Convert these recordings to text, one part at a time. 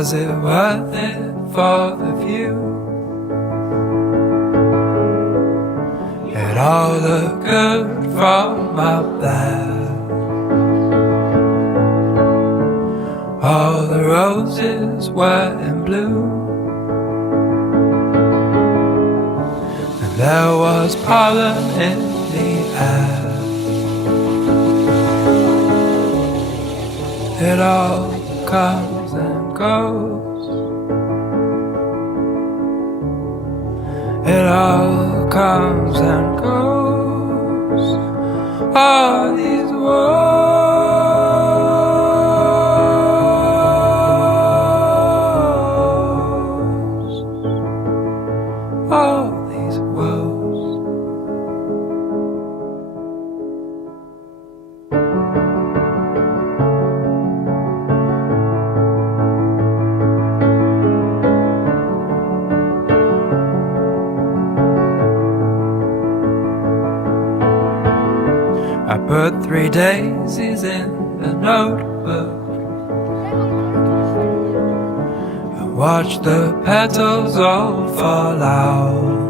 Was it worth it for the view? It all looked good from up there. All the roses were in bloom, and there was pollen in the air. It all comes and goes. It all comes and goes. All these words. All these woes. I put 3 daisies in the notebook and watched the petals all fall out.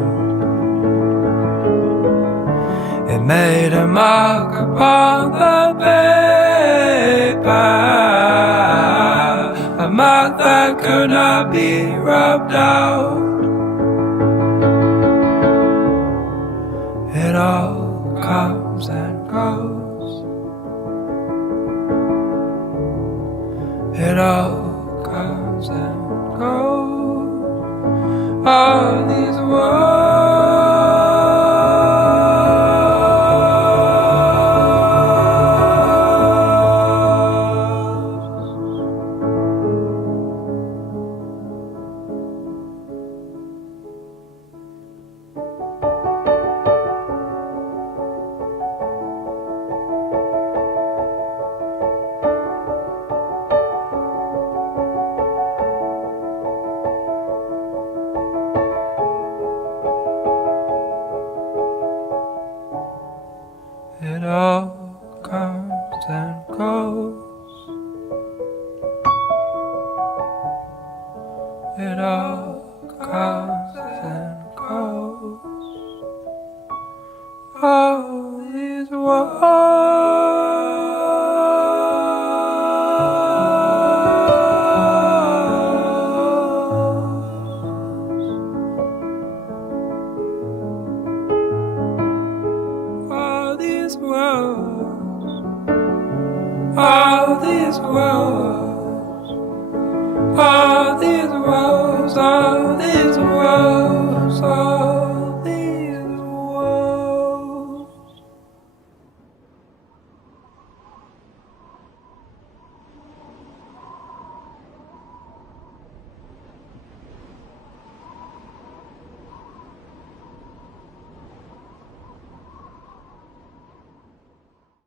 It made a mark upon the paper, a mark that could not be rubbed out. It all comes and goes. It all comes and goes. All these words. It all comes and goes. It all comes and goes. All these words, all these words, all